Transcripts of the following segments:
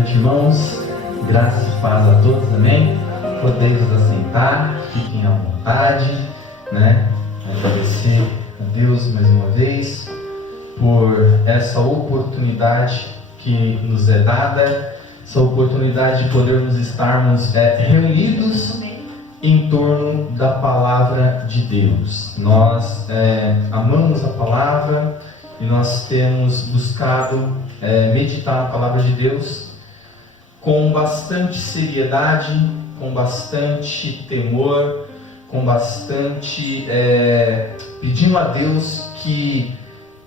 noite, irmãos. Graça e paz a todos, amém? Podeis vos assentar, fiquem à vontade, Agradecer a Deus mais uma vez por essa oportunidade que nos é dada, essa oportunidade de podermos estarmos reunidos em torno da palavra de Deus. Nós amamos a palavra e nós temos buscado meditar na palavra de Deus com bastante seriedade, com bastante temor, com bastante pedindo a Deus que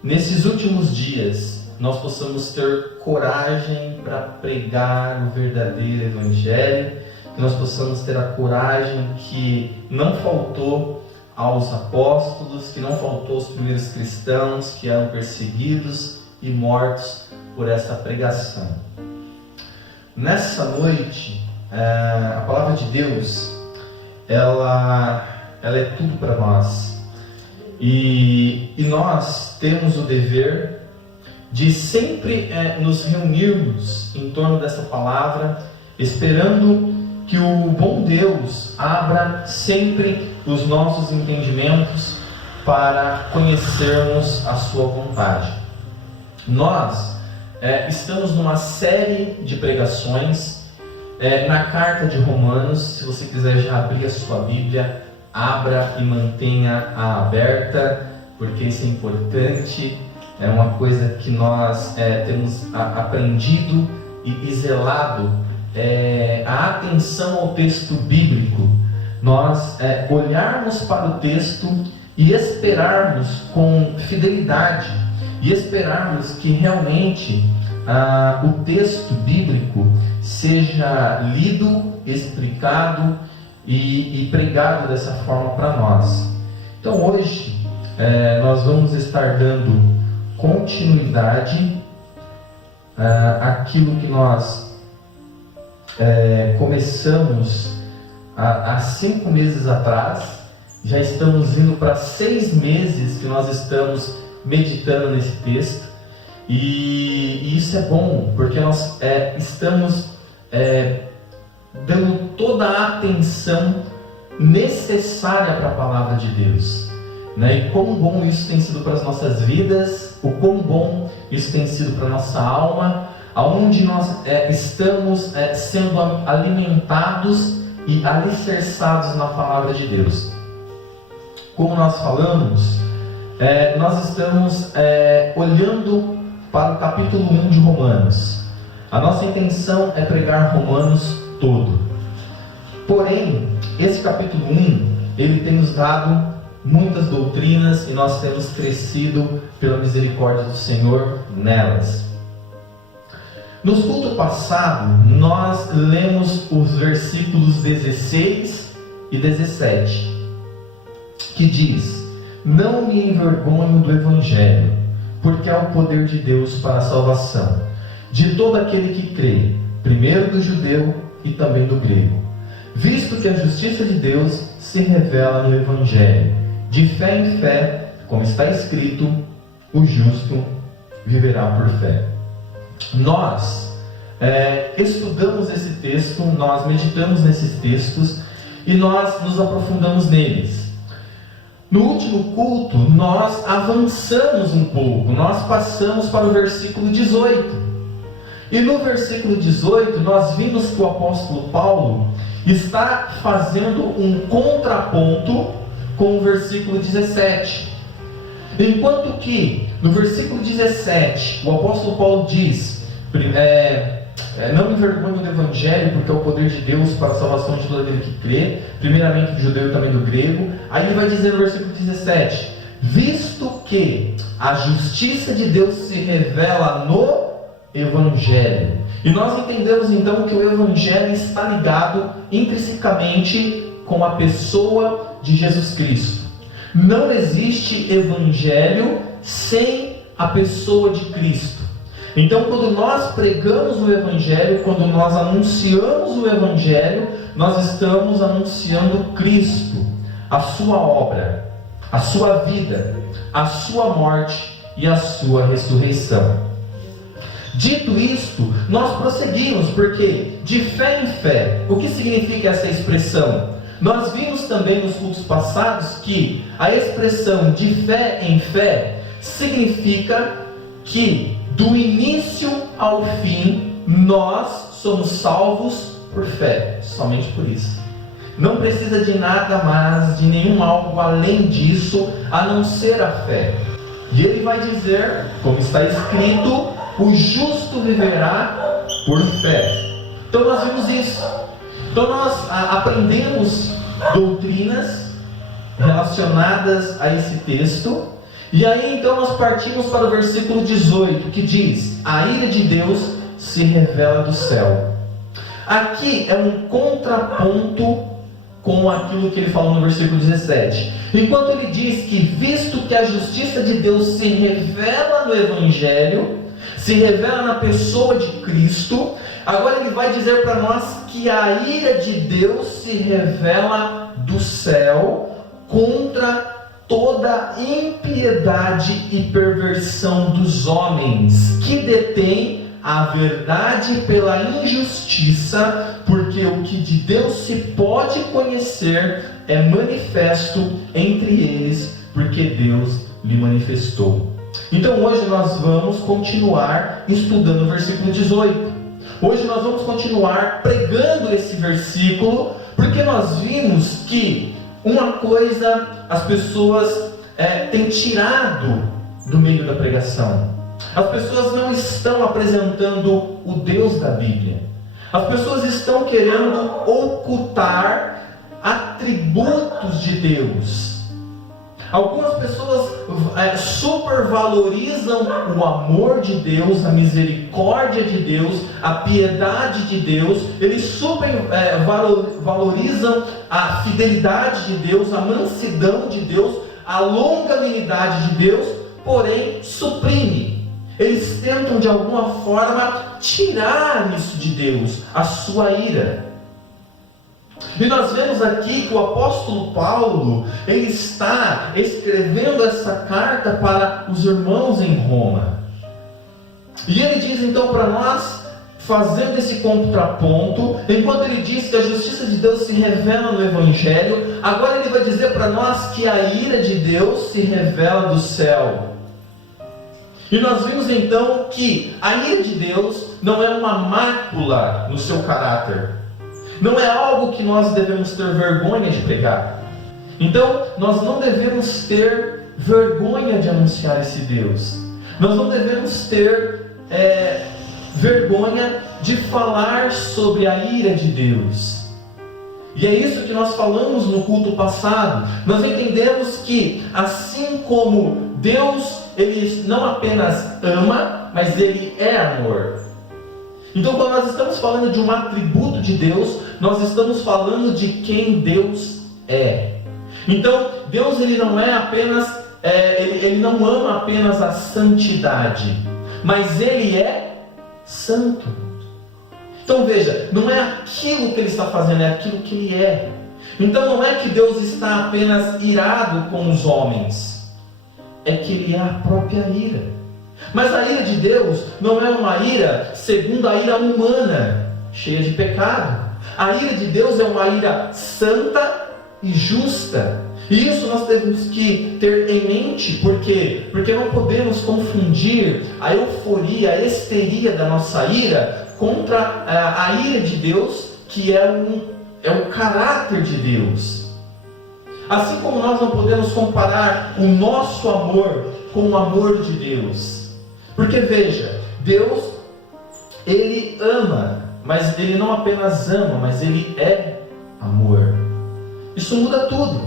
nesses últimos dias nós possamos ter coragem para pregar o verdadeiro Evangelho, que nós possamos ter a coragem que não faltou aos apóstolos, que não faltou aos primeiros cristãos que eram perseguidos e mortos por essa pregação. Nessa noite, a palavra de Deus, ela é tudo para nós. E nós temos o dever de sempre nos reunirmos em torno dessa palavra, esperando que o bom Deus abra sempre os nossos entendimentos para conhecermos a sua vontade. Nós estamos numa série de pregações na carta de Romanos. Se você quiser já abrir a sua Bíblia, abra e mantenha-a aberta, porque isso é importante, é uma coisa que nós temos aprendido e zelado, a atenção ao texto bíblico. Nós olharmos para o texto e esperarmos com fidelidade, e esperarmos que realmente o texto bíblico seja lido, explicado e pregado dessa forma para nós. Então hoje nós vamos estar dando continuidade àquilo que nós começamos há 5 meses atrás. Já estamos indo para 6 meses que nós estamos meditando nesse texto, e isso é bom, porque nós estamos dando toda a atenção necessária para a palavra de Deus, E quão bom isso tem sido para as nossas vidas, o quão bom isso tem sido para a nossa alma, aonde nós estamos sendo alimentados e alicerçados na palavra de Deus. Como nós falamos, nós estamos olhando para o capítulo 1 de Romanos. A nossa intenção é pregar Romanos todo. Porém, esse capítulo 1, ele tem nos dado muitas doutrinas e nós temos crescido pela misericórdia do Senhor nelas. No culto passado, nós lemos os versículos 16 e 17, que diz: não me envergonho do Evangelho, porque é o poder de Deus para a salvação de todo aquele que crê, primeiro do judeu e também do grego, visto que a justiça de Deus se revela no Evangelho, de fé em fé, como está escrito, o justo viverá por fé. Nós estudamos esse texto, nós meditamos nesses textos e nós nos aprofundamos neles. No último culto, nós avançamos um pouco, nós passamos para o versículo 18. E no versículo 18, nós vimos que o apóstolo Paulo está fazendo um contraponto com o versículo 17. Enquanto que, no versículo 17, o apóstolo Paulo diz: não me envergonho do Evangelho, porque é o poder de Deus para a salvação de todo aquele que crê, primeiramente do judeu e também do grego. Aí ele vai dizer no versículo 17: visto que a justiça de Deus se revela no Evangelho. E nós entendemos então que o Evangelho está ligado intrinsecamente com a pessoa de Jesus Cristo. Não existe Evangelho sem a pessoa de Cristo. Então, quando nós pregamos o Evangelho, quando nós anunciamos o Evangelho, nós estamos anunciando Cristo, a sua obra, a sua vida, a sua morte e a sua ressurreição. Dito isto, nós prosseguimos, porque de fé em fé, o que significa essa expressão? Nós vimos também nos cultos passados que a expressão de fé em fé significa que do início ao fim nós somos salvos por fé, somente por isso. Não precisa de nada mais, de nenhum algo além disso, a não ser a fé. E ele vai dizer, como está escrito, o justo viverá por fé. Então nós vimos isso. Então nós aprendemos doutrinas relacionadas a esse texto. E aí então nós partimos para o versículo 18, que diz: a ira de Deus se revela do céu. Aqui é um contraponto com aquilo que ele falou no versículo 17. Enquanto ele diz que, visto que a justiça de Deus se revela no Evangelho, se revela na pessoa de Cristo, agora ele vai dizer para nós que a ira de Deus se revela do céu contra toda impiedade e perversão dos homens, que detêm a verdade pela injustiça, porque o que de Deus se pode conhecer é manifesto entre eles, porque Deus lhe manifestou. Então hoje nós vamos continuar estudando o versículo 18. Hoje nós vamos continuar pregando esse versículo, porque nós vimos que uma coisa as pessoas têm tirado do meio da pregação. As pessoas não estão apresentando o Deus da Bíblia. As pessoas estão querendo ocultar atributos de Deus. Algumas pessoas supervalorizam o amor de Deus, a misericórdia de Deus, a piedade de Deus. Eles supervalorizam a fidelidade de Deus, a mansidão de Deus, a longanimidade de Deus, porém suprime. Eles tentam de alguma forma tirar isso de Deus, a sua ira. E nós vemos aqui que o apóstolo Paulo, ele está escrevendo essa carta para os irmãos em Roma. E ele diz então para nós, fazendo esse contraponto, enquanto ele diz que a justiça de Deus se revela no Evangelho, agora ele vai dizer para nós que a ira de Deus se revela do céu. E nós vimos então que a ira de Deus não é uma mácula no seu caráter. Não é algo que nós devemos ter vergonha de pregar. Então, nós não devemos ter vergonha de anunciar esse Deus. Nós não devemos ter vergonha de falar sobre a ira de Deus. E é isso que nós falamos no culto passado. Nós entendemos que, assim como Deus, Ele não apenas ama, mas Ele é amor. Então, quando nós estamos falando de um atributo de Deus, nós estamos falando de quem Deus é. Então, Deus ele não é apenas, ele não ama apenas a santidade, mas Ele é santo. Então veja, não é aquilo que Ele está fazendo, é aquilo que Ele é. Então não é que Deus está apenas irado com os homens, é que Ele é a própria ira. Mas a ira de Deus não é uma ira segundo a ira humana, cheia de pecado. A ira de Deus é uma ira santa e justa. E isso nós temos que ter em mente, porque não podemos confundir a euforia, a histeria da nossa ira contra a ira de Deus, que é o caráter de Deus. Assim como nós não podemos comparar o nosso amor com o amor de Deus. Porque veja, Deus, Ele ama, mas Ele não apenas ama, mas Ele é amor. Isso muda tudo,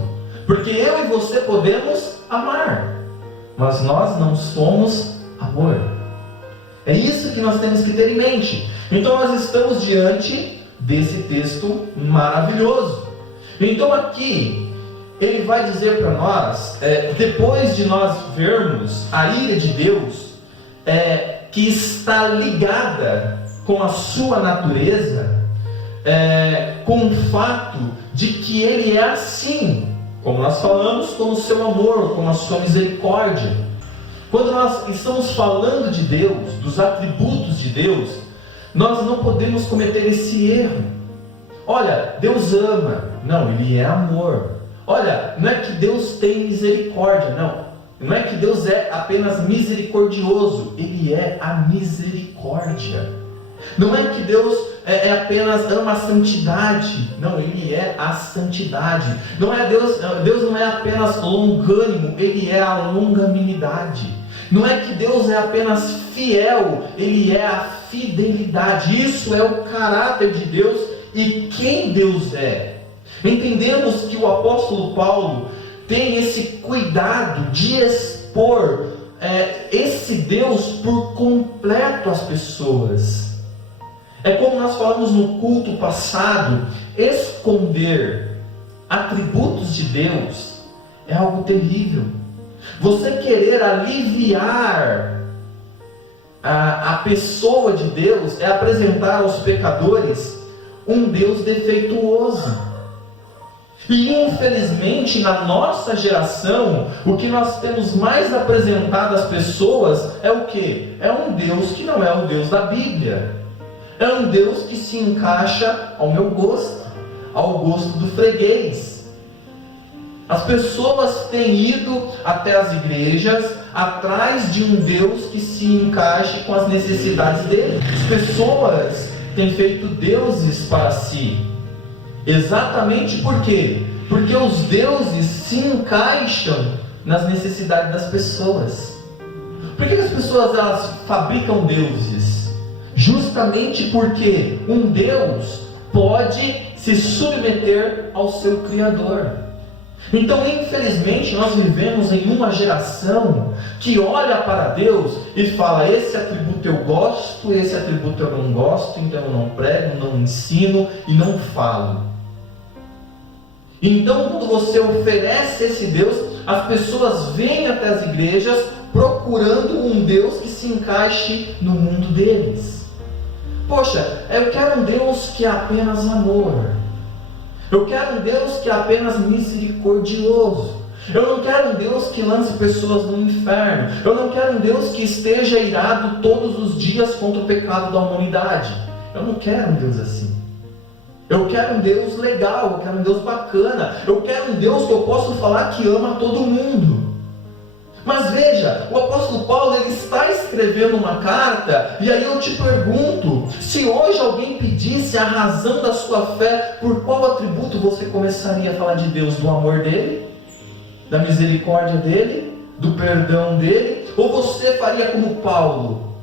porque eu e você podemos amar, mas nós não somos amor. É isso que nós temos que ter em mente. Então nós estamos diante desse texto maravilhoso. Então aqui, ele vai dizer para nós, depois de nós vermos a ira de Deus, que está ligada com a sua natureza, com o fato de que Ele é assim, como nós falamos, com o seu amor, com a sua misericórdia. Quando nós estamos falando de Deus, dos atributos de Deus, nós não podemos cometer esse erro. Olha, Deus ama. Não, Ele é amor. Olha, não é que Deus tem misericórdia. Não é que Deus é apenas misericordioso. Ele é a misericórdia. Não é que Deus apenas ama a santidade. Não, Ele é a santidade. Deus não é apenas longânimo. Ele é a longanimidade. Não é que Deus é apenas fiel. Ele é a fidelidade. Isso é o caráter de Deus e quem Deus é. Entendemos que o apóstolo Paulo tem esse cuidado de expor esse Deus por completo às pessoas. É como nós falamos no culto passado, esconder atributos de Deus é algo terrível. Você querer aliviar a pessoa de Deus é apresentar aos pecadores um Deus defeituoso. E infelizmente na nossa geração, o que nós temos mais apresentado às pessoas é o quê? É um Deus que não é o Deus da Bíblia. É um Deus que se encaixa ao meu gosto, ao gosto do freguês. As pessoas têm ido até as igrejas atrás de um Deus que se encaixe com as necessidades dele. As pessoas têm feito deuses para si. Exatamente por quê? Porque os deuses se encaixam nas necessidades das pessoas. Por que as pessoas elas fabricam deuses? Justamente porque um Deus pode se submeter ao seu Criador. Então, infelizmente, nós vivemos em uma geração que olha para Deus e fala: esse atributo eu gosto, esse atributo eu não gosto, então eu não prego, não ensino e não falo. Então, quando você oferece esse Deus, as pessoas vêm até as igrejas procurando um Deus que se encaixe no mundo deles. Poxa, eu quero um Deus que é apenas amor. Eu quero um Deus que é apenas misericordioso. Eu não quero um Deus que lance pessoas no inferno. Eu não quero um Deus que esteja irado todos os dias contra o pecado da humanidade. Eu não quero um Deus assim. Eu quero um Deus legal, eu quero um Deus bacana. Eu quero um Deus que eu possa falar que ama todo mundo. Mas veja, o apóstolo Paulo ele está escrevendo uma carta, e aí eu te pergunto, se hoje alguém pedisse a razão da sua fé, por qual atributo você começaria a falar de Deus? Do amor dele? Da misericórdia dele? Do perdão dele? Ou você faria como Paulo?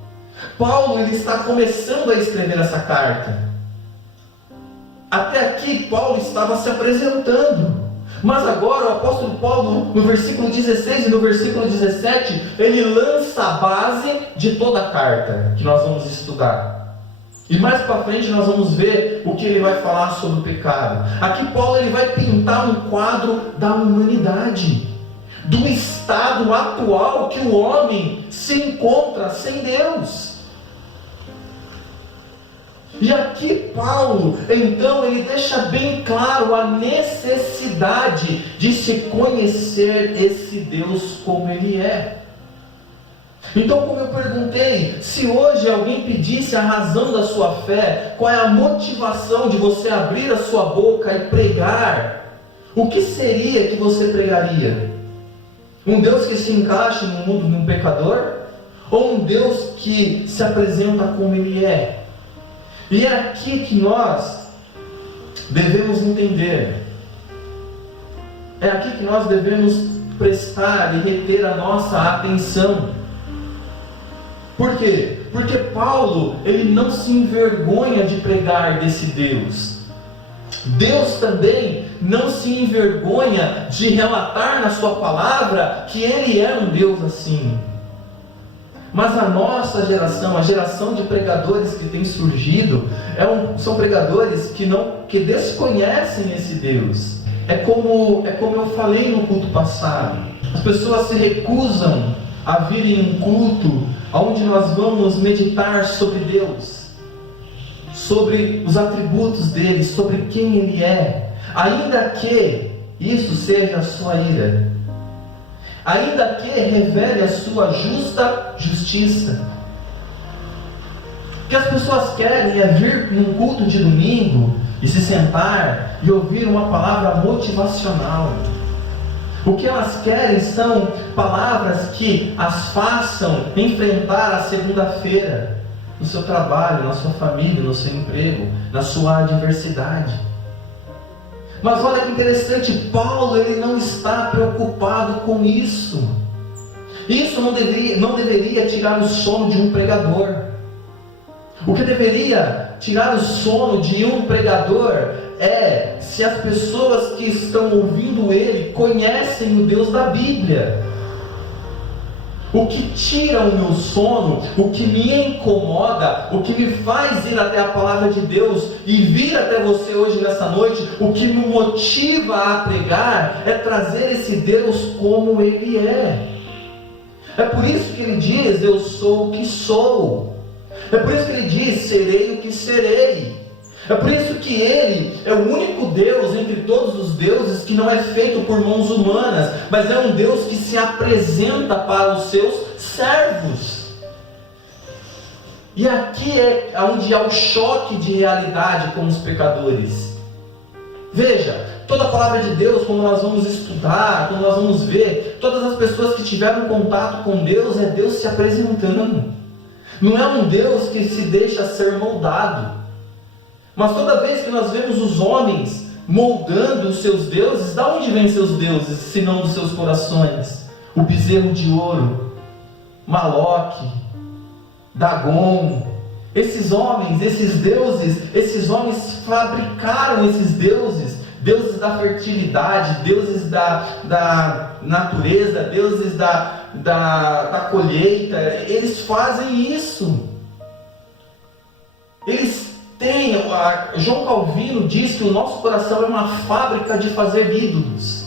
Paulo ele está começando a escrever essa carta. Até aqui Paulo estava se apresentando. Mas agora o apóstolo Paulo, no versículo 16 e no versículo 17, ele lança a base de toda a carta que nós vamos estudar. E mais para frente nós vamos ver o que ele vai falar sobre o pecado. Aqui Paulo ele vai pintar um quadro da humanidade, do estado atual que o homem se encontra sem Deus. E aqui Paulo, então, ele deixa bem claro a necessidade de se conhecer esse Deus como Ele é. Então, como eu perguntei, se hoje alguém pedisse a razão da sua fé, qual é a motivação de você abrir a sua boca e pregar, o que seria que você pregaria? Um Deus que se encaixa no mundo de um pecador? Ou um Deus que se apresenta como Ele é? E é aqui que nós devemos entender. É aqui que nós devemos prestar e reter a nossa atenção. Por quê? Porque Paulo, ele não se envergonha de pregar desse Deus. Deus também não se envergonha de relatar na sua palavra que Ele é um Deus assim. Mas a nossa geração, a geração de pregadores que tem surgido, são pregadores que desconhecem esse Deus. É como eu falei no culto passado. As pessoas se recusam a vir em um culto onde nós vamos meditar sobre Deus, sobre os atributos dele, sobre quem Ele é, ainda que isso seja a sua ira. ainda que revele a sua justa justiça. O que as pessoas querem é vir num culto de domingo e se sentar e ouvir uma palavra motivacional. O que elas querem são palavras que as façam enfrentar a segunda-feira, no seu trabalho, na sua família, no seu emprego, na sua adversidade. Mas olha que interessante, Paulo ele não está preocupado com isso. Isso não deveria tirar o sono de um pregador. O que deveria tirar o sono de um pregador é se as pessoas que estão ouvindo ele conhecem o Deus da Bíblia. O que tira o meu sono, o que me incomoda, o que me faz ir até a palavra de Deus e vir até você hoje nessa noite, o que me motiva a pregar é trazer esse Deus como Ele é. É por isso que Ele diz, eu sou o que sou. É por isso que Ele diz, serei o que serei. É por isso que Ele é o único Deus entre todos os deuses que não é feito por mãos humanas, mas é um Deus que se apresenta para os seus servos. E aqui é onde há o choque de realidade com os pecadores. Veja, toda a palavra de Deus, quando nós vamos estudar, quando nós vamos ver, todas as pessoas que tiveram contato com Deus, é Deus se apresentando. Não é um Deus que se deixa ser moldado. Mas toda vez que nós vemos os homens moldando os seus deuses, da onde vêm seus deuses, senão dos seus corações? O bezerro de ouro, Maloque, Dagon, esses homens, esses homens fabricaram esses deuses, deuses da fertilidade, deuses da natureza, deuses da colheita. Eles fazem isso. João Calvino diz que o nosso coração é uma fábrica de fazer ídolos.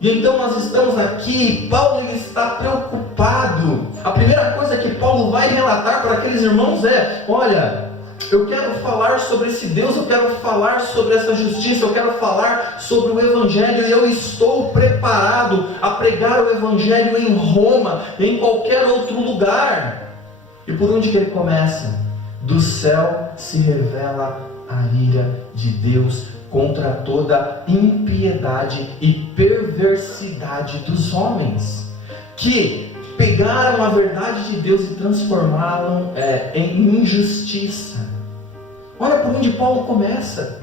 E então nós estamos aqui, Paulo ele está preocupado. A primeira coisa que Paulo vai relatar para aqueles irmãos é: olha, eu quero falar sobre esse Deus, eu quero falar sobre essa justiça, eu quero falar sobre o Evangelho, e eu estou preparado a pregar o Evangelho em Roma, em qualquer outro lugar. E por onde que ele começa? Do céu se revela a ira de Deus contra toda impiedade e perversidade dos homens, que pegaram a verdade de Deus e transformaram em injustiça. Olha por onde Paulo começa.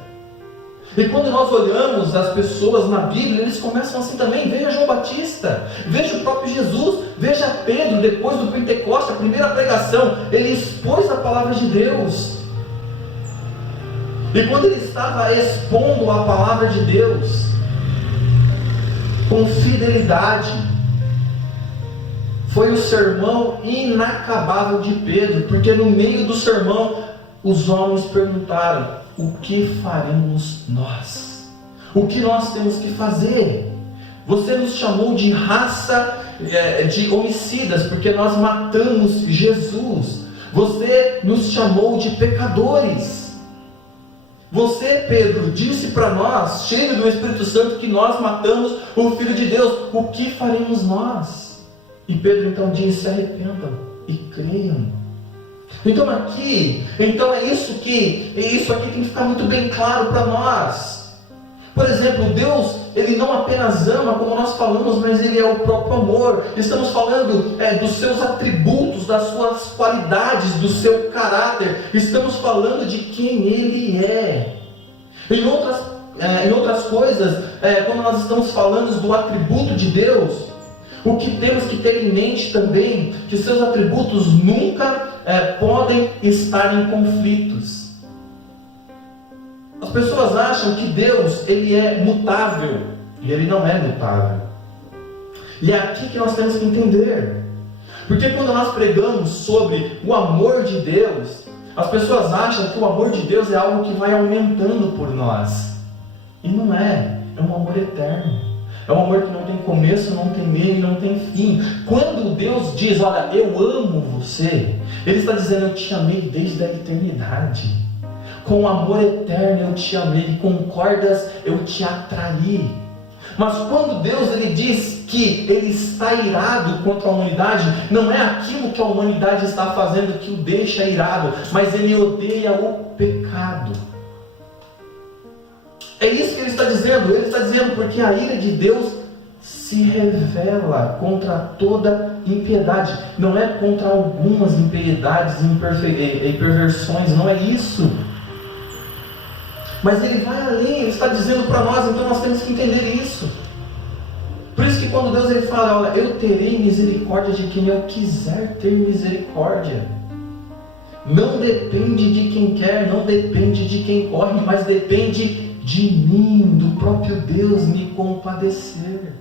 E quando nós olhamos as pessoas na Bíblia, eles começam assim também. Veja João Batista, veja o próprio Jesus, veja Pedro, depois do Pentecostes, a primeira pregação, ele expôs a palavra de Deus. E quando ele estava expondo a palavra de Deus com fidelidade, foi o sermão inacabável de Pedro, porque no meio do sermão os homens perguntaram: o que faremos nós? O que nós temos que fazer? Você nos chamou de raça de homicidas, porque nós matamos Jesus. Você nos chamou de pecadores. Você, Pedro, disse para nós, cheio do Espírito Santo, que nós matamos o Filho de Deus. O que faremos nós? E Pedro então diz: se arrependam e creiam. Então isso aqui tem que ficar muito bem claro para nós. Por exemplo, Deus, Ele não apenas ama, como nós falamos, mas Ele é o próprio amor. Estamos falando dos seus atributos, das suas qualidades, do seu caráter. Estamos falando de quem Ele é. Em outras coisas, quando nós estamos falando do atributo de Deus, o que temos que ter em mente também, que seus atributos nunca podem estar em conflitos. As pessoas acham que Deus ele é mutável, e Ele não é mutável. E é aqui que nós temos que entender. Porque quando nós pregamos sobre o amor de Deus, as pessoas acham que o amor de Deus é algo que vai aumentando por nós. E não é. É um amor eterno. É um amor que não tem começo, não tem meio e não tem fim. Quando Deus diz: olha, eu amo você, Ele está dizendo: eu te amei desde a eternidade. Com amor eterno eu te amei, com cordas eu te atraí. Mas quando Deus ele diz que Ele está irado contra a humanidade, não é aquilo que a humanidade está fazendo que o deixa irado, mas Ele odeia o pecado. É isso que Ele está dizendo. Ele está dizendo porque a ira de Deus se revela contra toda impiedade. Não é contra algumas impiedades e perversões, não é isso. Mas Ele vai além, Ele está dizendo para nós, então nós temos que entender isso. Por isso que quando Deus ele fala, olha, eu terei misericórdia de quem eu quiser ter misericórdia. Não depende de quem quer, não depende de quem corre, mas depende de mim, do próprio Deus me compadecer.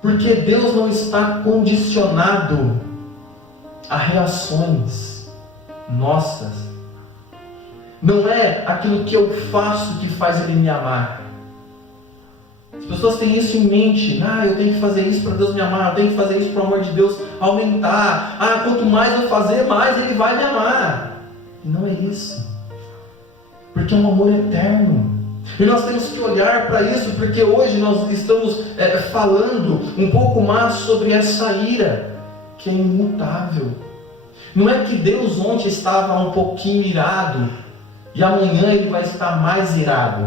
Porque Deus não está condicionado a reações nossas. Não é aquilo que eu faço que faz Ele me amar. As pessoas têm isso em mente. Eu tenho que fazer isso para Deus me amar. Eu tenho que fazer isso para o amor de Deus aumentar. Quanto mais eu fazer, mais Ele vai me amar. E não é isso. Porque é um amor eterno. E nós temos que olhar para isso, porque hoje nós estamos falando um pouco mais sobre essa ira, que é imutável. Não é que Deus ontem estava um pouquinho irado, e amanhã Ele vai estar mais irado.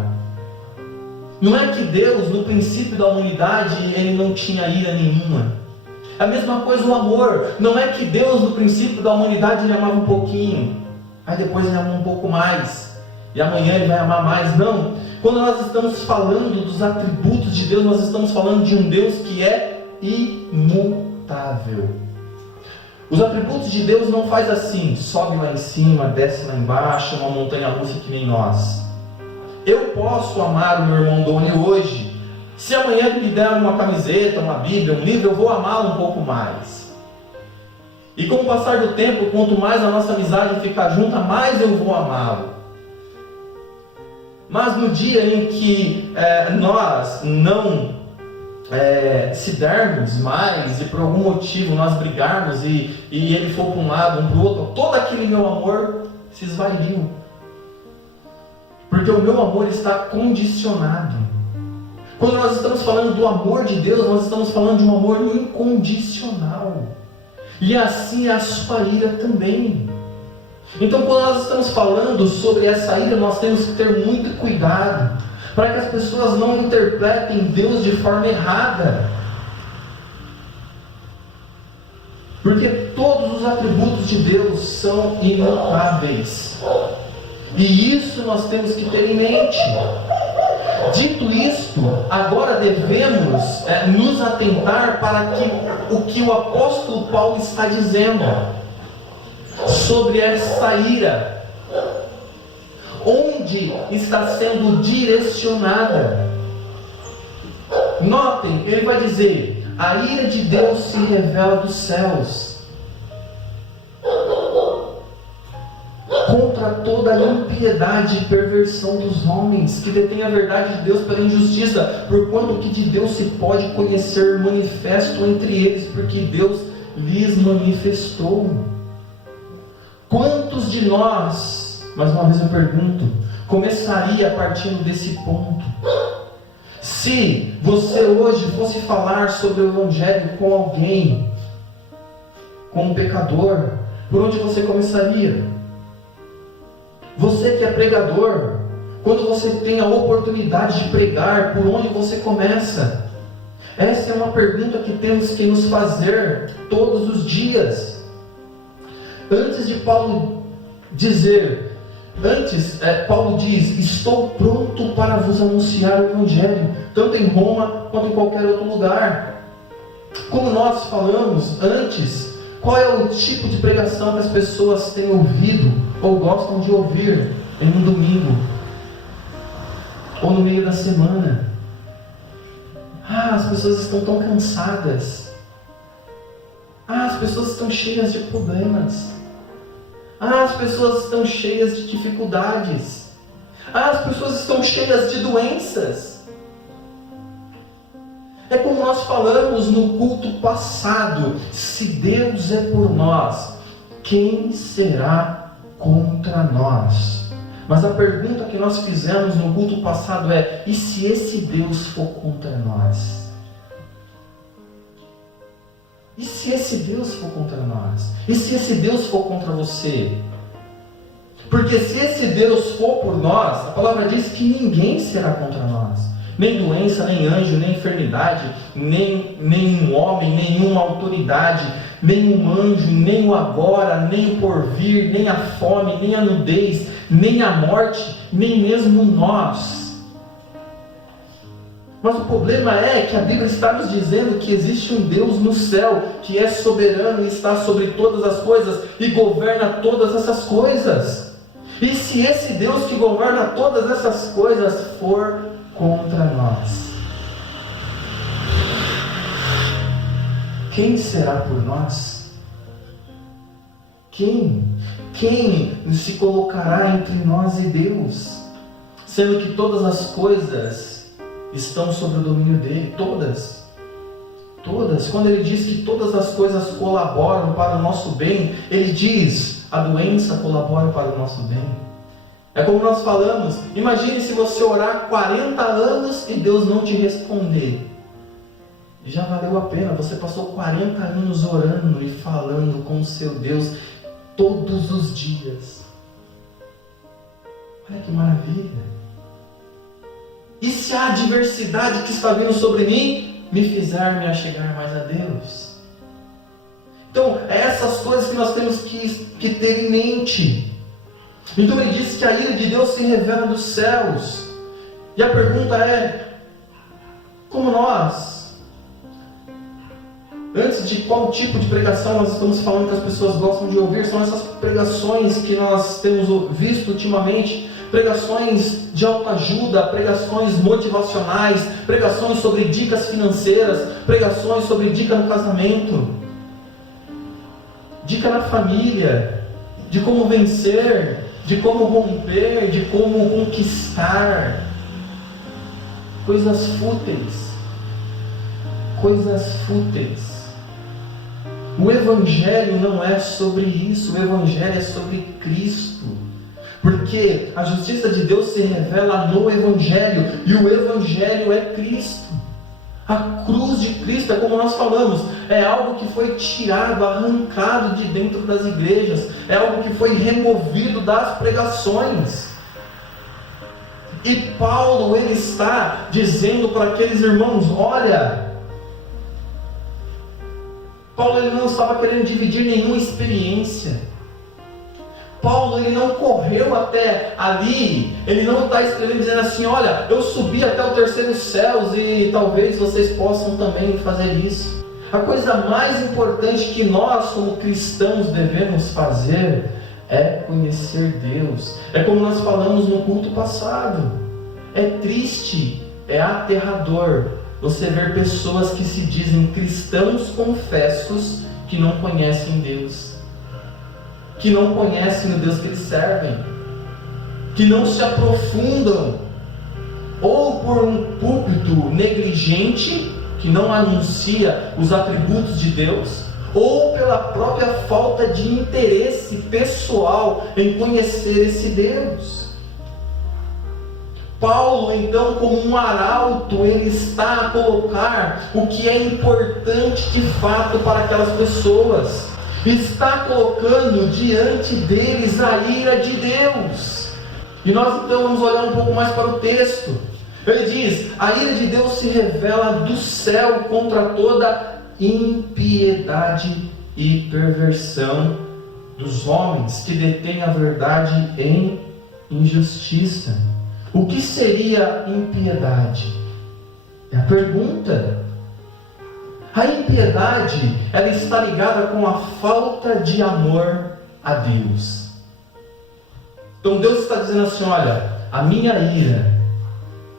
Não é que Deus, no princípio da humanidade, Ele não tinha ira nenhuma. É a mesma coisa o amor. Não é que Deus, no princípio da humanidade, Ele amava um pouquinho, aí depois Ele amou um pouco mais, e amanhã Ele vai amar mais. Não. Quando nós estamos falando dos atributos de Deus, nós estamos falando de um Deus que é imutável. Os atributos de Deus não faz assim, sobe lá em cima, desce lá embaixo, uma montanha russa que nem nós. Eu posso amar o meu irmão Doni hoje. Se amanhã ele me der uma camiseta, uma Bíblia, um livro, eu vou amá-lo um pouco mais. E com o passar do tempo, quanto mais a nossa amizade ficar junta, mais eu vou amá-lo. Mas no dia em que nós não se dermos mais, e por algum motivo nós brigarmos, e ele for para um lado, um para o outro, todo aquele meu amor se esvaiu. Porque o meu amor está condicionado. Quando nós estamos falando do amor de Deus, nós estamos falando de um amor incondicional. E assim é a sua ira também. Então, quando nós estamos falando sobre essa ira, nós temos que ter muito cuidado, para que as pessoas não interpretem Deus de forma errada. Porque todos os atributos de Deus são imutáveis. E isso nós temos que ter em mente. Dito isto, agora devemos nos atentar para o que o apóstolo Paulo está dizendo sobre essa ira, onde está sendo direcionada. Notem, ele vai dizer: a ira de Deus se revela dos céus contra toda a impiedade e perversão dos homens, que detêm a verdade de Deus pela injustiça, porquanto o que de Deus se pode conhecer manifesto entre eles, porque Deus lhes manifestou. Quantos de nós, mais uma vez eu pergunto, começaria partindo desse ponto? Se você hoje fosse falar sobre o Evangelho com alguém, com um pecador, por onde você começaria? Você que é pregador, quando você tem a oportunidade de pregar, por onde você começa? Essa é uma pergunta que temos que nos fazer todos os dias. Antes de Paulo dizer, Paulo diz: estou pronto para vos anunciar o Evangelho, tanto em Roma quanto em qualquer outro lugar. Como nós falamos antes, qual é o tipo de pregação que as pessoas têm ouvido ou gostam de ouvir em um domingo ou no meio da semana? As pessoas estão tão cansadas. As pessoas estão cheias de problemas. As pessoas estão cheias de dificuldades. As pessoas estão cheias de doenças. É como nós falamos no culto passado: se Deus é por nós, quem será contra nós? Mas a pergunta que nós fizemos no culto passado é: e se esse Deus for contra nós? E se esse Deus for contra nós? E se esse Deus for contra você? Porque se esse Deus for por nós, a palavra diz que ninguém será contra nós. Nem doença, nem anjo, nem enfermidade, nem nenhum homem, nenhuma autoridade, nenhum anjo, nem o agora, nem o porvir, nem a fome, nem a nudez, nem a morte, nem mesmo nós. Mas o problema é que a Bíblia está nos dizendo que existe um Deus no céu, que é soberano e está sobre todas as coisas e governa todas essas coisas. E se esse Deus que governa todas essas coisas for contra nós, quem será por nós? Quem se colocará entre nós e Deus? Sendo que todas as coisas estão sob o domínio dele, todas. Quando ele diz que todas as coisas colaboram para o nosso bem, ele diz: a doença colabora para o nosso bem. É como nós falamos, imagine se você orar 40 anos e Deus não te responder. Já valeu a pena, você passou 40 anos orando e falando com o seu Deus todos os dias. Olha que maravilha! E se a adversidade que está vindo sobre mim me fizer me achegar mais a Deus? Então, é essas coisas que nós temos que ter em mente. Então ele diz que a ira de Deus se revela dos céus. E a pergunta é: como nós, antes de qual tipo de pregação nós estamos falando que as pessoas gostam de ouvir? São essas pregações que nós temos visto ultimamente, pregações de autoajuda, pregações motivacionais, pregações sobre dicas financeiras, pregações sobre dica no casamento, dica na família, de como vencer, de como romper, de como conquistar. Coisas fúteis. O Evangelho não é sobre isso, o Evangelho é sobre Cristo. Porque a justiça de Deus se revela no Evangelho, e o Evangelho é Cristo. A cruz de Cristo, é como nós falamos, é algo que foi tirado, arrancado de dentro das igrejas, é algo que foi removido das pregações. E Paulo, ele está dizendo para aqueles irmãos: olha, Paulo, ele não estava querendo dividir nenhuma experiência. Paulo, ele não correu até ali, ele não está escrevendo dizendo assim: olha, eu subi até o terceiro céu e talvez vocês possam também fazer isso. A coisa mais importante que nós como cristãos devemos fazer é conhecer Deus. É como nós falamos no culto passado, é triste, é aterrador você ver pessoas que se dizem cristãos confessos que não conhecem Deus, que não conhecem o Deus que eles servem, que não se aprofundam, ou por um púlpito negligente, que não anuncia os atributos de Deus, ou pela própria falta de interesse pessoal em conhecer esse Deus. Paulo, então, como um arauto, ele está a colocar o que é importante de fato para aquelas pessoas. Está colocando diante deles a ira de Deus. E nós então vamos olhar um pouco mais para o texto. Ele diz: a ira de Deus se revela do céu contra toda impiedade e perversão dos homens que detêm a verdade em injustiça. O que seria impiedade? É a pergunta. A impiedade, ela está ligada com a falta de amor a Deus. Então Deus está dizendo assim: olha, a minha ira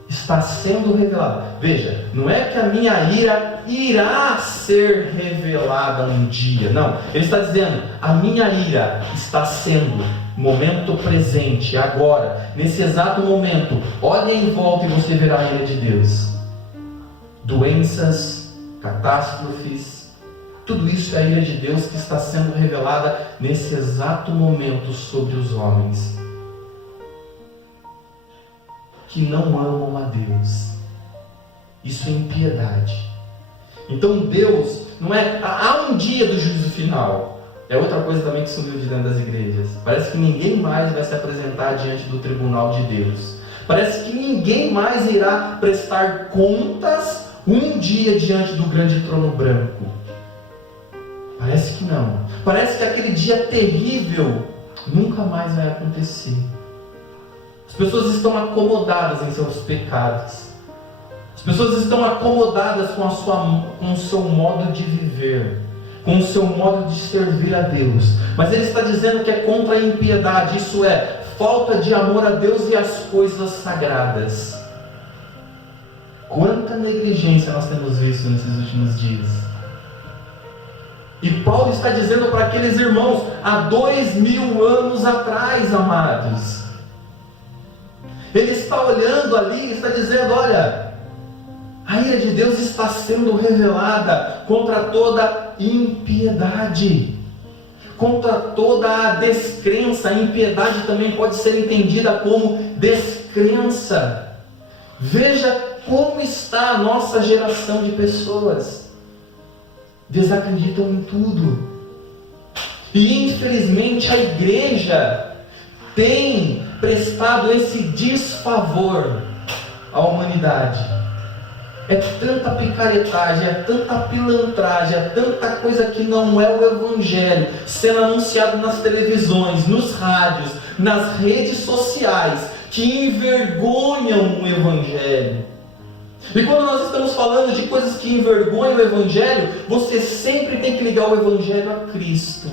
está sendo revelada. Veja, não é que a minha ira irá ser revelada um dia. Não, ele está dizendo: a minha ira está sendo, momento presente, agora, nesse exato momento. Olha em volta e você verá a ira de Deus. Doenças, catástrofes, tudo isso é a ira de Deus que está sendo revelada nesse exato momento sobre os homens. que não amam a Deus. Isso é impiedade. Então Deus não é... Há um dia do juízo final. É outra coisa também que sumiu de dentro das igrejas. Parece que ninguém mais vai se apresentar diante do tribunal de Deus. Parece que ninguém mais irá prestar contas um dia diante do grande trono branco. Parece que não. Parece que aquele dia terrível nunca mais vai acontecer. As pessoas estão acomodadas em seus pecados. As pessoas estão acomodadas com o seu modo de viver, com o seu modo de servir a Deus. Mas ele está dizendo que é contra a impiedade, isso é, falta de amor a Deus e às coisas sagradas. Quanta negligência nós temos visto nesses últimos dias. E Paulo está dizendo para aqueles irmãos, há 2000 anos atrás, amados. Ele está olhando ali e está dizendo, olha, a ira de Deus está sendo revelada contra toda impiedade, contra toda a descrença. A impiedade também pode ser entendida como descrença. Veja como está a nossa geração de pessoas. Desacreditam em tudo. E infelizmente a igreja tem prestado esse desfavor à humanidade. É tanta picaretagem, é tanta pilantragem, é tanta coisa que não é o Evangelho sendo anunciado nas televisões, nos rádios, nas redes sociais, que envergonham o Evangelho. E quando nós estamos falando de coisas que envergonham o Evangelho, você sempre tem que ligar o Evangelho a Cristo.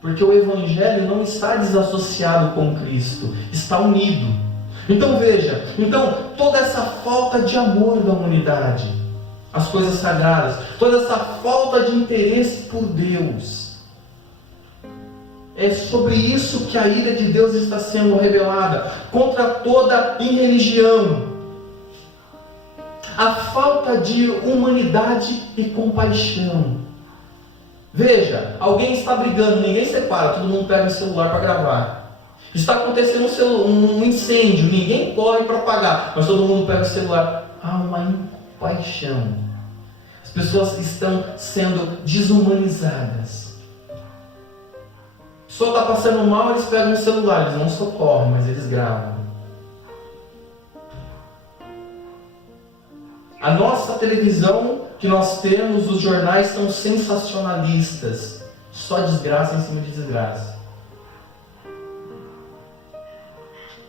Porque o Evangelho não está desassociado com Cristo, está unido. Então veja, toda essa falta de amor da humanidade, as coisas sagradas, toda essa falta de interesse por Deus, é sobre isso que a ira de Deus está sendo revelada, contra toda irreligião. A falta de humanidade e compaixão. Veja, alguém está brigando, ninguém separa, todo mundo pega o celular para gravar. Está acontecendo um incêndio, ninguém corre para apagar, mas todo mundo pega o celular. Há uma compaixão. As pessoas estão sendo desumanizadas. A pessoa está passando mal, eles pegam o celular, eles não socorrem, mas eles gravam. A nossa televisão que nós temos, os jornais são sensacionalistas. Só desgraça em cima de desgraça.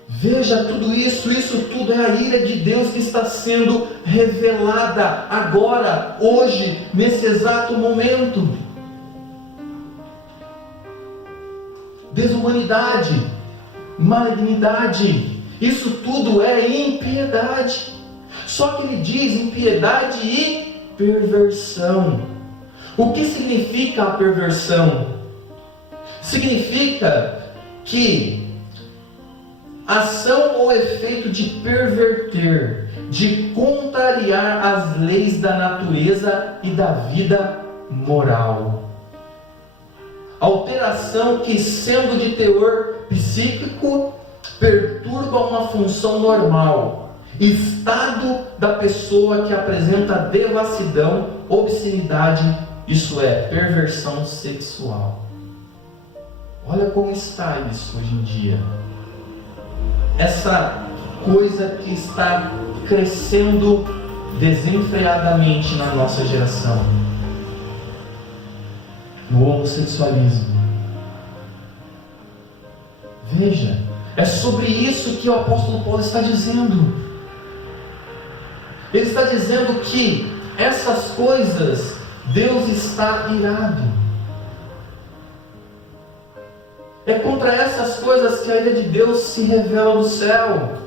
Veja tudo isso tudo é a ira de Deus que está sendo revelada agora, hoje, nesse exato momento. Desumanidade, malignidade, isso tudo é impiedade. Só que ele diz impiedade e perversão. O que significa a perversão? Significa que ação ou efeito de perverter, de contrariar as leis da natureza e da vida moral. Alteração que, sendo de teor psíquico, perturba uma função normal. Estado da pessoa que apresenta devassidão, obscenidade, isso é, perversão sexual. Olha como está isso hoje em dia. Essa coisa que está crescendo desenfreadamente na nossa geração. No homossexualismo. Veja, é sobre isso que o apóstolo Paulo está dizendo. Ele está dizendo que essas coisas Deus está irado. É contra essas coisas que a ira de Deus se revela no céu.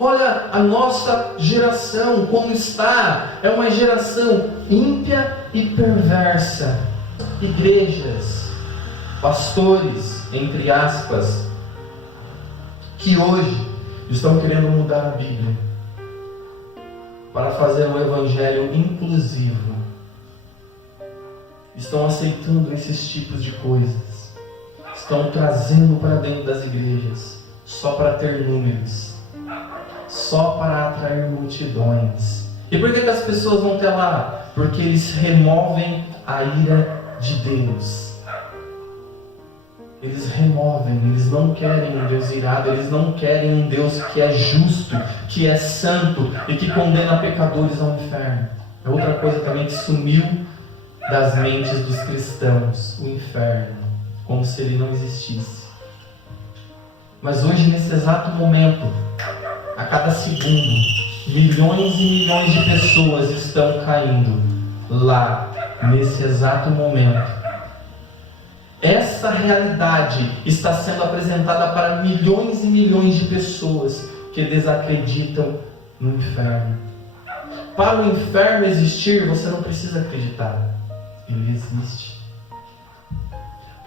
Olha a nossa geração como está. É uma geração ímpia e perversa. Igrejas, pastores, entre aspas, que hoje estão querendo mudar a Bíblia para fazer um evangelho inclusivo. Estão aceitando esses tipos de coisas. Estão trazendo para dentro das igrejas só para ter números, só para atrair multidões. E por que as pessoas vão até lá? Porque eles removem a ira de Deus. Eles removem, eles não querem um Deus irado, eles não querem um Deus que é justo, que é santo e que condena pecadores ao inferno. É outra coisa também que sumiu das mentes dos cristãos, o inferno, como se ele não existisse. Mas hoje, nesse exato momento, a cada segundo, milhões e milhões de pessoas estão caindo lá, nesse exato momento. Essa realidade está sendo apresentada para milhões e milhões de pessoas que desacreditam no inferno. Para o inferno existir, você não precisa acreditar. Ele existe.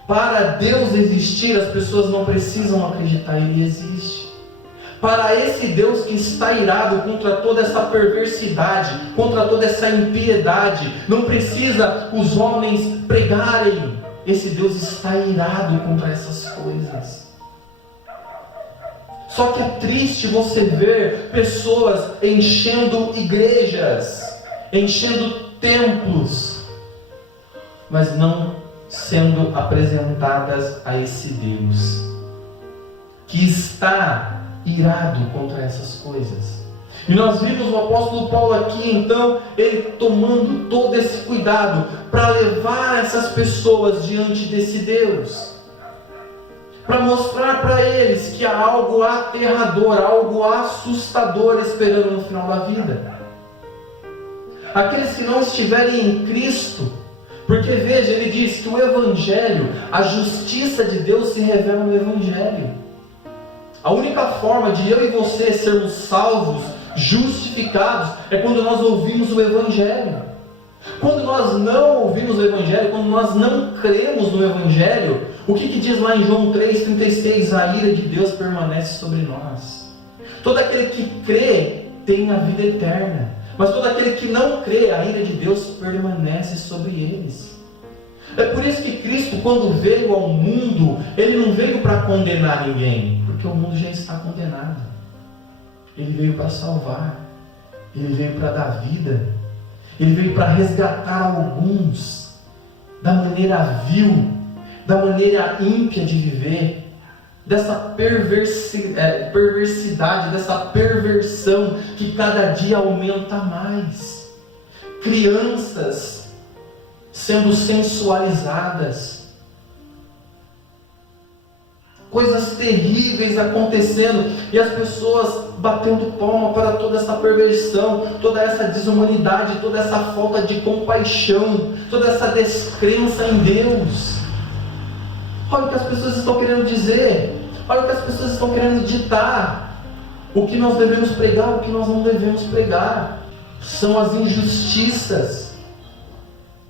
Para Deus existir, as pessoas não precisam acreditar. Ele existe. Para esse Deus que está irado contra toda essa perversidade, contra toda essa impiedade, não precisa os homens pregarem. Esse Deus está irado contra essas coisas. Só que é triste você ver pessoas enchendo igrejas, enchendo templos, mas não sendo apresentadas a esse Deus que está irado contra essas coisas. E nós vimos o apóstolo Paulo aqui, então, ele tomando todo esse cuidado para levar essas pessoas diante desse Deus, para mostrar para eles que há algo aterrador, algo assustador esperando no final da vida. Aqueles que não estiverem em Cristo, porque veja, ele diz que o Evangelho, a justiça de Deus se revela no Evangelho. A única forma de eu e você sermos salvos, justificados, é quando nós ouvimos o Evangelho. Quando nós não ouvimos o Evangelho, quando nós não cremos no Evangelho, o que diz lá em João 3,36? A ira de Deus permanece sobre nós. Todo aquele que crê tem a vida eterna, mas todo aquele que não crê, a ira de Deus permanece sobre eles. É por isso que Cristo, quando veio ao mundo, Ele não veio para condenar ninguém, porque o mundo já está condenado. Ele veio para salvar, Ele veio para dar vida, Ele veio para resgatar alguns da maneira vil, da maneira ímpia de viver, dessa perversidade, dessa perversão que cada dia aumenta mais. Crianças sendo sensualizadas, coisas terríveis acontecendo, e as pessoas batendo palma para toda essa perversão, toda essa desumanidade, toda essa falta de compaixão, toda essa descrença em Deus. Olha o que as pessoas estão querendo dizer, olha o que as pessoas estão querendo ditar, o que nós devemos pregar, o que nós não devemos pregar. São as injustiças,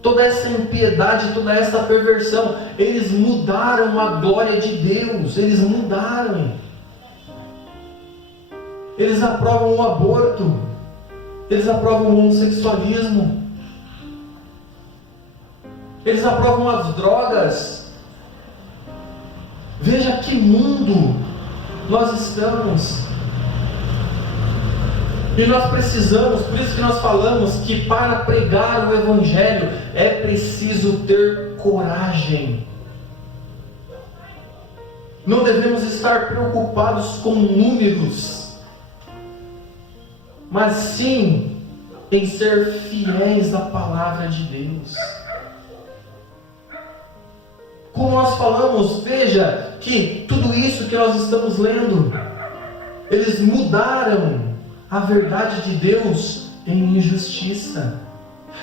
toda essa impiedade, toda essa perversão. Eles mudaram a glória de Deus, eles mudaram. Eles aprovam o aborto, eles aprovam o homossexualismo, eles aprovam as drogas. Veja que mundo nós estamos. E nós precisamos, por isso que nós falamos que para pregar o Evangelho é preciso ter coragem. Não devemos estar preocupados com números, mas sim em ser fiéis à palavra de Deus. Como nós falamos, veja que tudo isso que nós estamos lendo, eles mudaram a verdade de Deus em injustiça.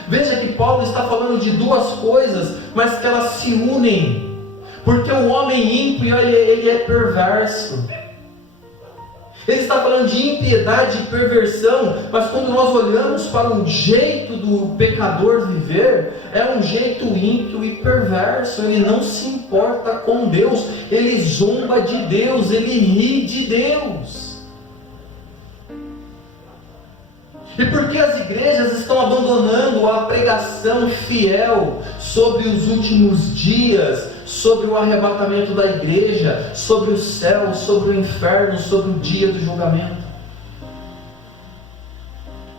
Veja que Paulo está falando de duas coisas, mas que elas se unem, porque o homem ímpio, ele é perverso. Ele está falando de impiedade e perversão, mas quando nós olhamos para um jeito do pecador viver, é um jeito ímpio e perverso. Ele não se importa com Deus, ele zomba de Deus, ele ri de Deus. E por que as igrejas estão abandonando a pregação fiel sobre os últimos dias, sobre o arrebatamento da igreja, sobre o céu, sobre o inferno, sobre o dia do julgamento?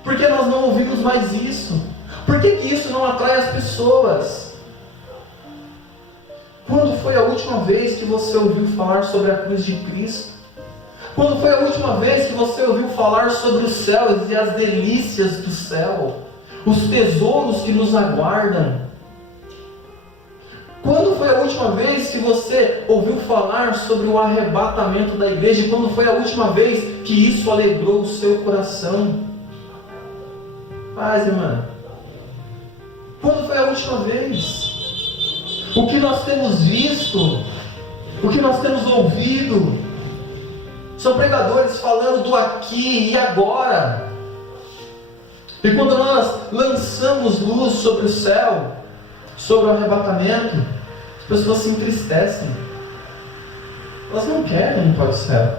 Por que nós não ouvimos mais isso? Por que isso não atrai as pessoas? Quando foi a última vez que você ouviu falar sobre a cruz de Cristo? Quando foi a última vez que você ouviu falar sobre os céus e as delícias do céu? Os tesouros que nos aguardam? Quando foi a última vez que você ouviu falar sobre o arrebatamento da igreja? Quando foi a última vez que isso alegrou o seu coração? Paz, irmã. Quando foi a última vez? O que nós temos visto, o que nós temos ouvido, são pregadores falando do aqui e agora. E quando nós lançamos luz sobre o céu, sobre o arrebatamento, as pessoas se entristecem. Elas não querem ir para o céu.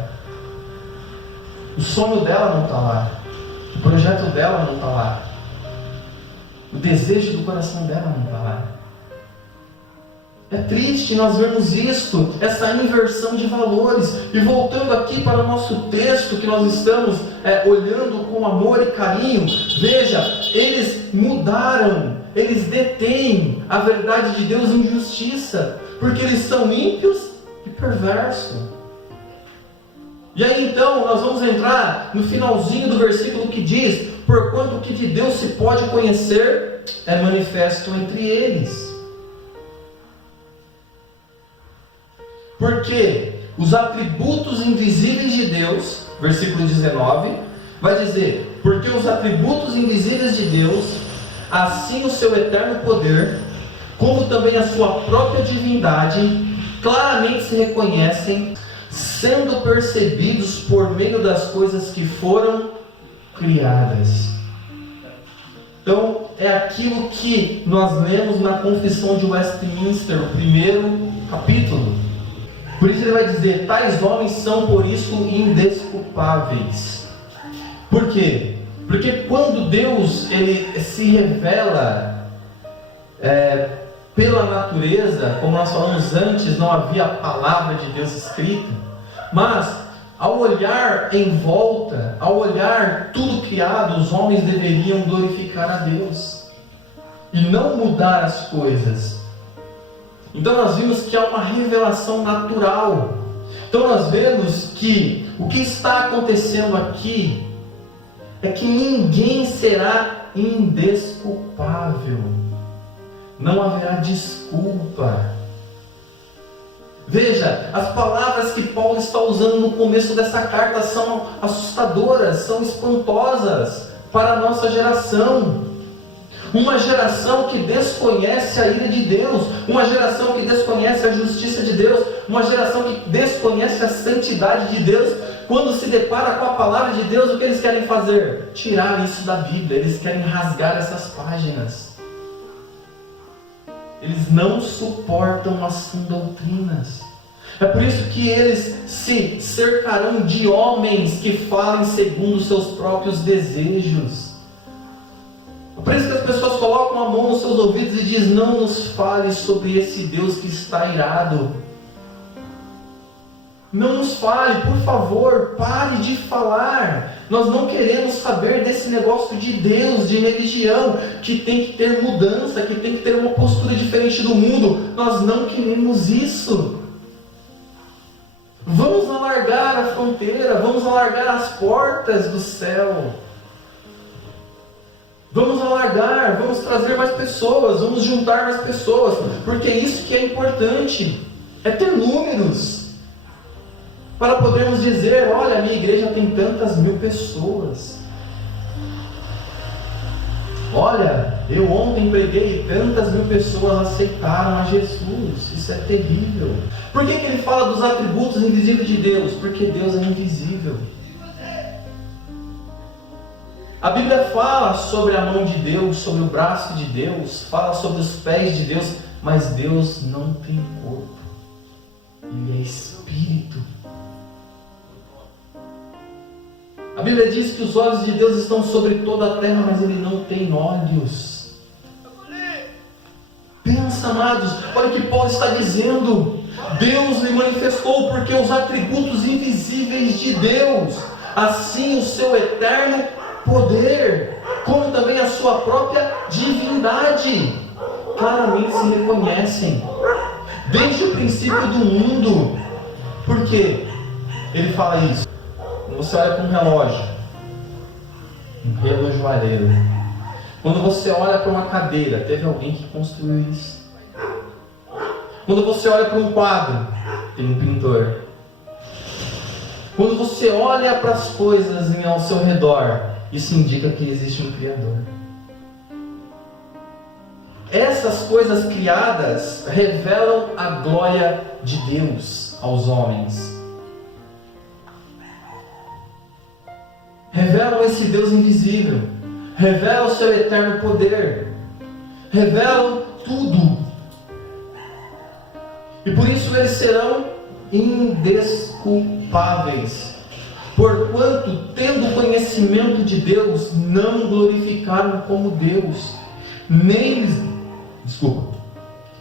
O sonho dela não está lá. O projeto dela não está lá. O desejo do coração dela não está lá. É triste nós vermos isto, essa inversão de valores. E voltando aqui para o nosso texto que nós estamos olhando com amor e carinho, veja, eles mudaram, eles detêm a verdade de Deus em justiça, porque eles são ímpios e perversos. E aí então nós vamos entrar no finalzinho do versículo que diz: porquanto o que de Deus se pode conhecer é manifesto entre eles. Porque os atributos invisíveis de Deus, versículo 19, vai dizer: porque os atributos invisíveis de Deus, assim o seu eterno poder, como também a sua própria divindade, claramente se reconhecem, sendo percebidos por meio das coisas que foram criadas. Então, é aquilo que nós lemos na Confissão de Westminster, o primeiro capítulo. Por isso ele vai dizer: tais homens são por isso indesculpáveis. Por quê? Porque quando Deus ele se revela pela natureza, como nós falamos antes, não havia a palavra de Deus escrita, mas ao olhar em volta, ao olhar tudo criado, os homens deveriam glorificar a Deus e não mudar as coisas. Então nós vimos que há uma revelação natural. Então nós vemos que o que está acontecendo aqui é que ninguém será indesculpável. Não haverá desculpa. Veja, as palavras que Paulo está usando no começo dessa carta são assustadoras, são espantosas para a nossa geração. Uma geração que desconhece a ira de Deus, uma geração que desconhece a justiça de Deus, uma geração que desconhece a santidade de Deus. Quando se depara com a palavra de Deus, o que eles querem fazer? Tirar isso da Bíblia, eles querem rasgar essas páginas. Eles não suportam as sãs doutrinas. É por isso que eles se cercarão de homens que falem segundo os seus próprios desejos. É por isso que as pessoas colocam a mão nos seus ouvidos e dizem: não nos fale sobre esse Deus que está irado. Não nos fale, por favor, pare de falar. Nós não queremos saber desse negócio de Deus, de religião, que tem que ter mudança, que tem que ter uma postura diferente do mundo. Nós não queremos isso. Vamos alargar a fronteira, vamos alargar as portas do céu. Vamos alargar, vamos trazer mais pessoas, vamos juntar mais pessoas, porque é isso que é importante, é ter números. Para podermos dizer: olha, a minha igreja tem tantas mil pessoas. Olha, eu ontem preguei e tantas mil pessoas aceitaram a Jesus. Isso é terrível. Por que ele fala dos atributos invisíveis de Deus? Porque Deus é invisível. A Bíblia fala sobre a mão de Deus, sobre o braço de Deus, fala sobre os pés de Deus, mas Deus não tem corpo. Ele é espírito. A Bíblia diz que os olhos de Deus estão sobre toda a terra, mas Ele não tem olhos. Pensa, amados, olha o que Paulo está dizendo. Deus lhe manifestou porque os atributos invisíveis de Deus, assim o seu eterno poder, como também a sua própria divindade, claramente se reconhecem desde o princípio do mundo. Por quê? Ele fala isso. Quando você olha para um relojoareiro, quando você olha para uma cadeira, teve alguém que construiu isso. Quando você olha para um quadro, tem um pintor. Quando você olha para as coisas ao seu redor, isso indica que existe um Criador. Essas coisas criadas revelam a glória de Deus aos homens. Revelam esse Deus invisível. Revelam o seu eterno poder. Revelam tudo. E por isso eles serão indesculpáveis. Porquanto, tendo conhecimento de Deus, não glorificaram como Deus, nem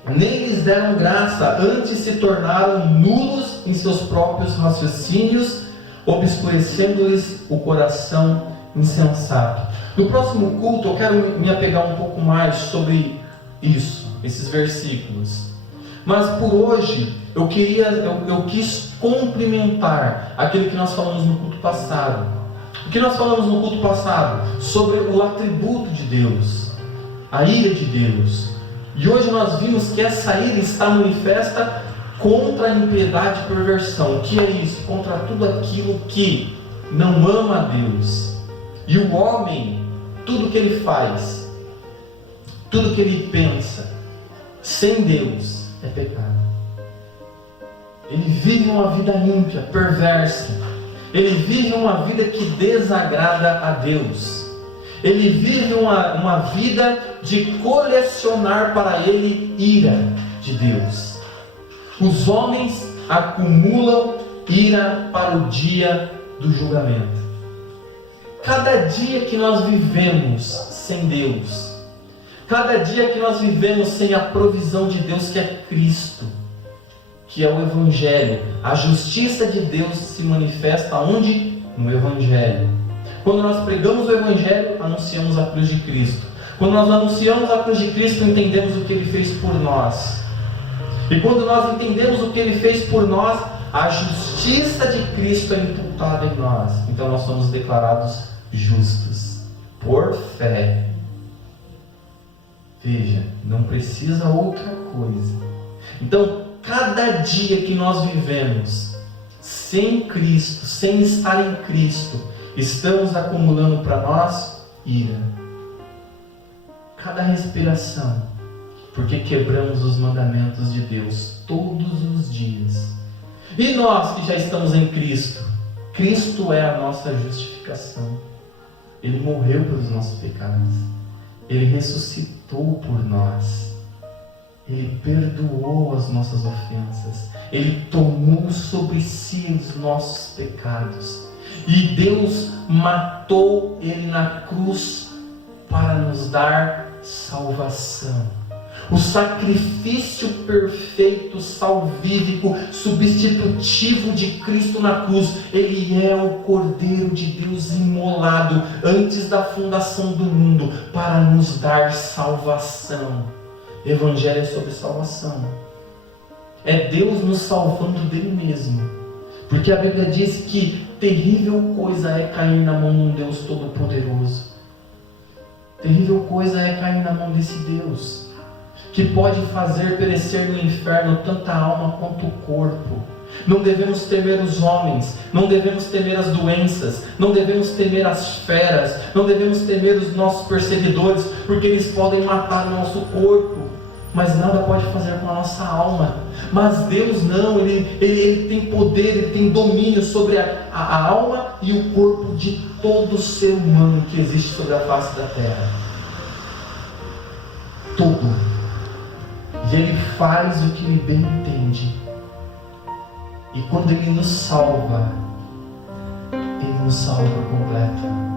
lhes deram graça, antes se tornaram nulos em seus próprios raciocínios, obscurecendo-lhes o coração insensato. No próximo culto eu quero me apegar um pouco mais sobre isso, esses versículos. Mas por hoje eu quis complementar aquilo que nós falamos no culto passado. O que nós falamos no culto passado? Sobre o atributo de Deus, a ira de Deus. E hoje nós vimos que essa ira está manifesta contra a impiedade e perversão. O que é isso? Contra tudo aquilo que não ama a Deus. E o homem, tudo que ele faz, tudo que ele pensa, sem Deus, é pecado. Ele vive uma vida ímpia, perversa. Ele vive uma vida que desagrada a Deus. Ele vive uma vida de colecionar para ele ira de Deus. Os homens acumulam ira para o dia do julgamento. Cada dia que nós vivemos sem Deus, cada dia que nós vivemos sem a provisão de Deus, que é Cristo, que é o Evangelho, a justiça de Deus se manifesta onde? No Evangelho. Quando nós pregamos o Evangelho, anunciamos a cruz de Cristo. Quando nós anunciamos a cruz de Cristo, entendemos o que Ele fez por nós. E quando nós entendemos o que Ele fez por nós, a justiça de Cristo é imputada em nós. Então nós somos declarados justos por fé. Veja, não precisa outra coisa. Então, cada dia que nós vivemos sem Cristo, sem estar em Cristo, estamos acumulando para nós ira. Cada respiração, porque quebramos os mandamentos de Deus todos os dias. E nós que já estamos em Cristo, Cristo é a nossa justificação. Ele morreu pelos nossos pecados. Ele ressuscitou por nós. Ele perdoou as nossas ofensas. Ele tomou sobre si os nossos pecados. E Deus matou Ele na cruz para nos dar salvação. O sacrifício perfeito, salvífico, substitutivo de Cristo na cruz. Ele é o Cordeiro de Deus imolado antes da fundação do mundo para nos dar salvação. Evangelho é sobre salvação. É Deus nos salvando dele mesmo. Porque a Bíblia diz que terrível coisa é cair na mão de um Deus Todo-Poderoso. Terrível coisa é cair na mão desse Deus, que pode fazer perecer no inferno tanta alma quanto o corpo. Não devemos temer os homens, não devemos temer as doenças, não devemos temer as feras, não devemos temer os nossos perseguidores, porque eles podem matar o nosso corpo, mas nada pode fazer com a nossa alma. Mas Deus não, Ele tem poder, Ele tem domínio sobre a alma e o corpo de todo ser humano que existe sobre a face da terra. Todo. E Ele faz o que Ele bem entende. E quando Ele nos salva, Ele nos salva por completo.